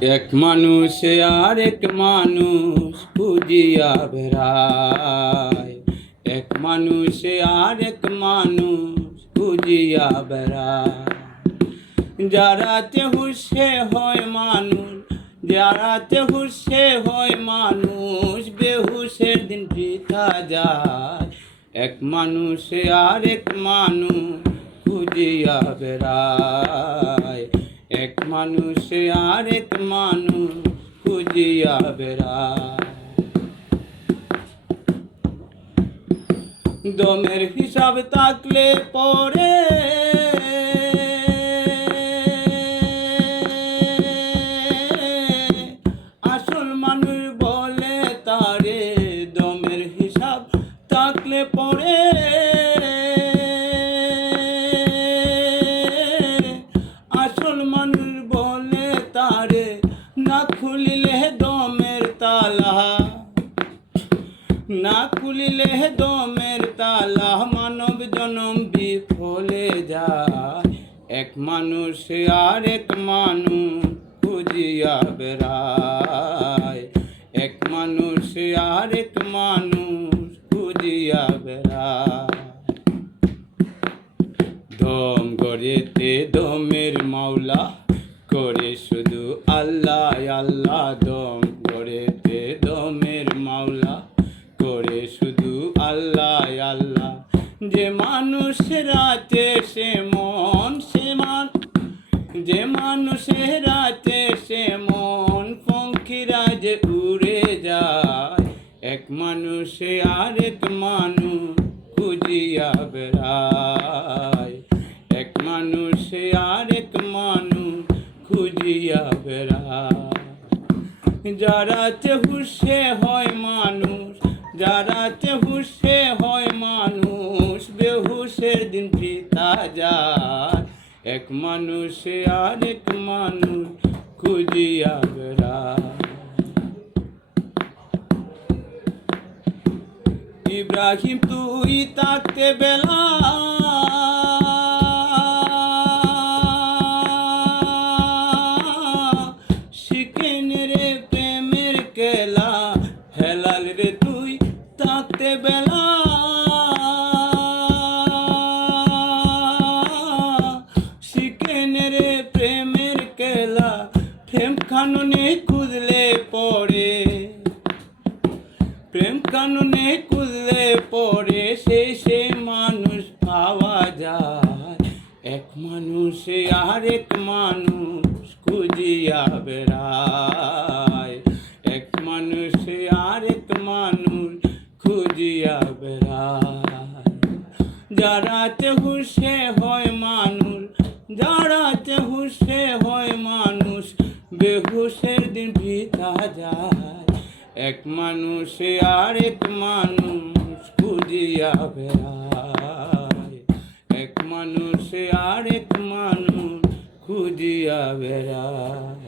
এক মানুষে আরেক মানুষ খুঁজিয়া বেড়ায়। এক মানুষে আরেক মানুষ খুঁজিয়া বেড়ায়। যারাতে হুঁশে হয় মানুষ, যারাতে হুঁশে হয় মানুষ, বেহুশের দিন বৃথা যায়। এক মানুষে আরেক মানুষ খুঁজিয়া বেড়ায়। এক মানুষে আরেক মানুষ খুঁজিয়া বেড়ায়। দমের হিসাব থাকলে পরে আসল মানুষ বলে তারে। দমের হিসাব থাকলে পরে আসল মানুষ বলে তারে। না খুলিলে দমের তালা, না খুলিলে দমের তালা, মানব জনম বিফলে যায়। এক মানুষে আরেক মানুষ খুঁজিয়া বেড়ায়। এক মানুষে আরেক মানুষ খুঁজিয়া বেড়ায়। দম গড়েতে দমের মাওলা করে শুধু আল্লাহ আল্লাহ। দম গড়েতে দমের মাওলা করে শুধু আল্লাহ আল্লাহ। যে মানুষের রাতে সে মন, যে মানুষের রাতে সে মন, পঙ্খিরা যে উড়ে যায়। এক মানুষে আরেক মানুষ খুঁজিয়া বেড়ায়। এক মানুষে আরেক মানুষ খুঁজিয়া বেড়ায়। যারাতে হুঁশে হয় মানুষ, যারাতে হুঁশে হয় মানুষ, বেহুশের দিন বৃথা যায়। এক মানুষে আরেক মানুষ খুঁজিয়া বেড়ায়। ইব্রাহিম তুই থাকতে বেলা শিখেন রে প্রেমের খেলা। হেলাল রে তুই থাকতে বেলা শিখেন রে প্রেমের খেলা। প্রেম কানুনে খুঁজলে পড়ে, প্রেম কানুনে খুঁজলে পড়ে সেই মানুষ পাওয়া যায়। এক মানুষে আরেক মানুষ খুঁজিয়া বেড়ায়। এক মানুষে আরেক মানুষ খুঁজিয়া বেড়ায়। যারাতে হুঁশে হয় মানুষ, যারাতে হুঁশে হয় মানুষ, বেহুশের দিন বৃথা যায়। এক মানুষে আরেক মানুষ খুঁজিয়া বেড়ায়। এক মানুষে আরেক মানুষ খুঁজিয়া বেড়ায়।